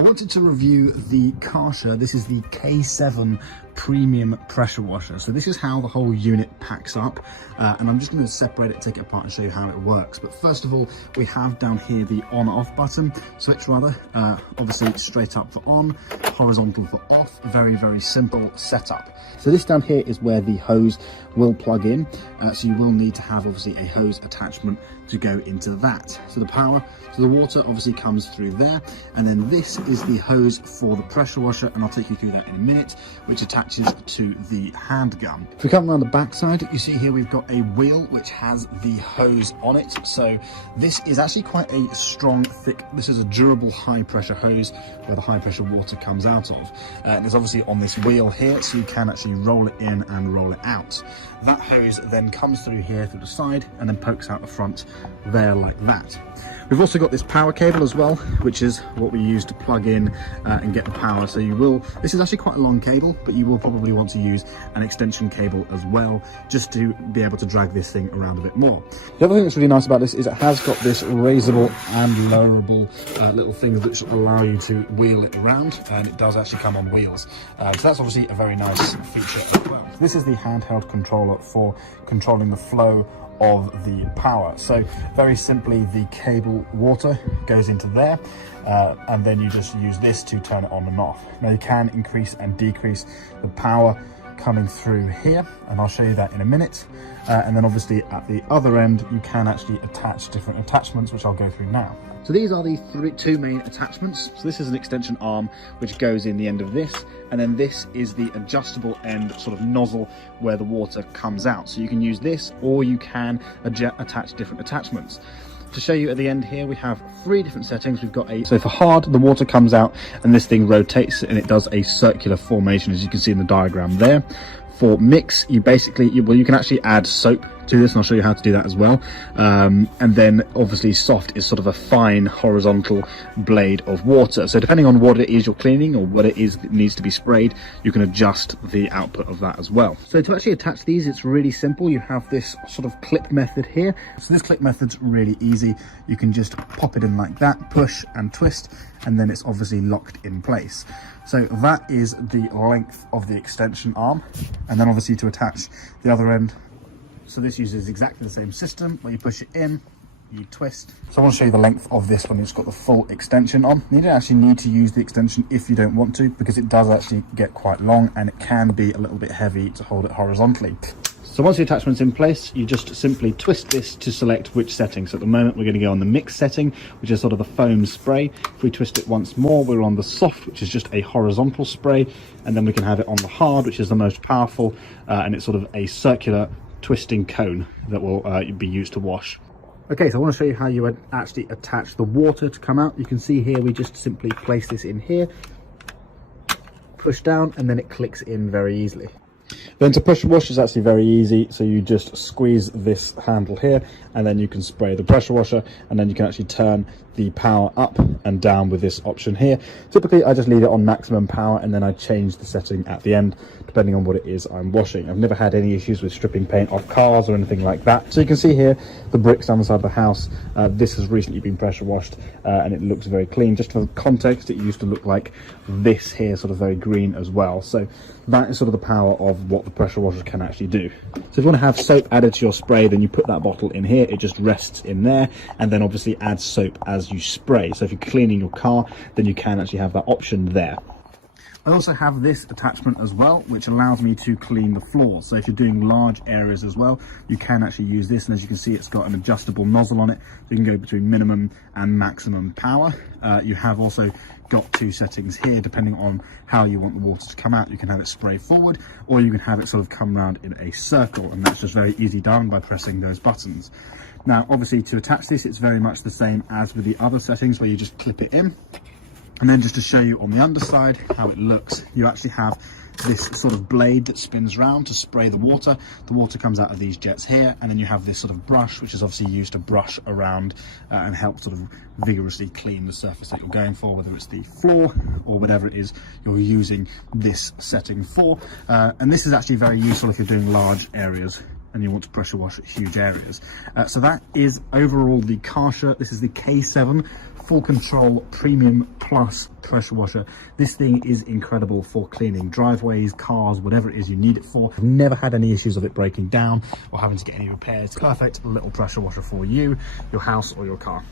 I wanted to review the Kärcher. This is the K7 premium pressure washer. So this is how the whole unit packs up, and I'm just going to separate it, take it apart and show you how it works. But first of all, we have down here the on-off button, switch rather, obviously straight up for on, horizontal for off. Very, very simple setup. So this down here is where the hose will plug in, so you will need to have obviously a hose attachment to go into that. So the power to the water obviously comes through there, and then this is the hose for the pressure washer, and I'll take you through that in a minute, which attaches to the handgun. If we come around the back side, you see here we've got a wheel which has the hose on it. So this is actually quite a strong, thick, this is a durable high pressure hose where the high pressure water comes out of. And it's obviously on this wheel here, so you can actually roll it in and roll it out. That hose then comes through here through the side and then pokes out the front there like that. We've also got this power cable as well, which is what we use to plug in and get the power. So you will, this is actually quite a long cable, but you will probably want to use an extension cable as well, just to be able to drag this thing around a bit more. The other thing that's really nice about this is it has got this raisable and lowerable little things that should allow you to wheel it around, and it does actually come on wheels. So that's obviously a very nice feature as well. This is the handheld controller for controlling the flow of the power. So very simply, the cable water goes into there, and then you just use this to turn it on and off. Now you can increase and decrease the power coming through here, and I'll show you that in a minute. And then obviously at the other end, you can actually attach different attachments, which I'll go through now. So these are the two main attachments. So this is an extension arm which goes in the end of this, and then this is the adjustable end sort of nozzle where the water comes out. So you can use this, or you can attach different attachments. To show you at the end here, we have 3 different settings. We've got so for hard, the water comes out and this thing rotates and it does a circular formation, as you can see in the diagram there. For mix, you basically, you can actually add soap to this, and I'll show you how to do that as well. And then obviously soft is sort of a fine horizontal blade of water. So depending on what it is you're cleaning or what it is that needs to be sprayed, you can adjust the output of that as well. So to actually attach these, it's really simple. You have this sort of clip method here. So this clip method's really easy. You can just pop it in like that, push and twist, and then it's obviously locked in place. So that is the length of the extension arm, and then obviously to attach the other end. So this uses exactly the same system, where you push it in, you twist. So I want to show you the length of this one. It's got the full extension on. You don't actually need to use the extension if you don't want to, because it does actually get quite long and it can be a little bit heavy to hold it horizontally. So once the attachment's in place, you just simply twist this to select which setting. So at the moment, we're going to go on the mix setting, which is sort of the foam spray. If we twist it once more, we're on the soft, which is just a horizontal spray. And then we can have it on the hard, which is the most powerful. And it's sort of a circular twisting cone that will be used to wash. Okay, so I want to show you how you would actually attach the water to come out. You can see here, we just simply place this in here, push down, and then it clicks in very easily. Then to pressure wash is actually very easy. So you just squeeze this handle here, and then you can spray the pressure washer, and then you can actually turn the power up and down with this option here. Typically I just leave it on maximum power, and then I change the setting at the end depending on what it is I'm washing. I've never had any issues with stripping paint off cars or anything like that. So you can see here the bricks down the side of the house. This has recently been pressure washed, and it looks very clean. Just for context, it used to look like this here, sort of very green as well. So that is sort of the power of what the pressure washer can actually do. So if you want to have soap added to your spray, then you put that bottle in here, it just rests in there, and then obviously add soap as you spray. So if you're cleaning your car, then you can actually have that option there. I also have this attachment as well, which allows me to clean the floors. So if you're doing large areas as well, you can actually use this. And as you can see, it's got an adjustable nozzle on it. So you can go between minimum and maximum power. You have also got 2 settings here, depending on how you want the water to come out. You can have it spray forward, or you can have it sort of come around in a circle. And that's just very easy done by pressing those buttons. Now, obviously to attach this, it's very much the same as with the other settings, where you just clip it in. And then just to show you on the underside how it looks, you actually have this sort of blade that spins round to spray the water. The water comes out of these jets here, and then you have this sort of brush, which is obviously used to brush around and help sort of vigorously clean the surface that you're going for, whether it's the floor or whatever it is you're using this setting for. And this is actually very useful if you're doing large areas and you want to pressure wash huge areas. So that is overall the Kärcher. This is the K7 Full Control Premium Plus pressure washer. This thing is incredible for cleaning driveways, cars, whatever it is you need it for. I've never had any issues of it breaking down or having to get any repairs. Perfect little pressure washer for you, your house or your car.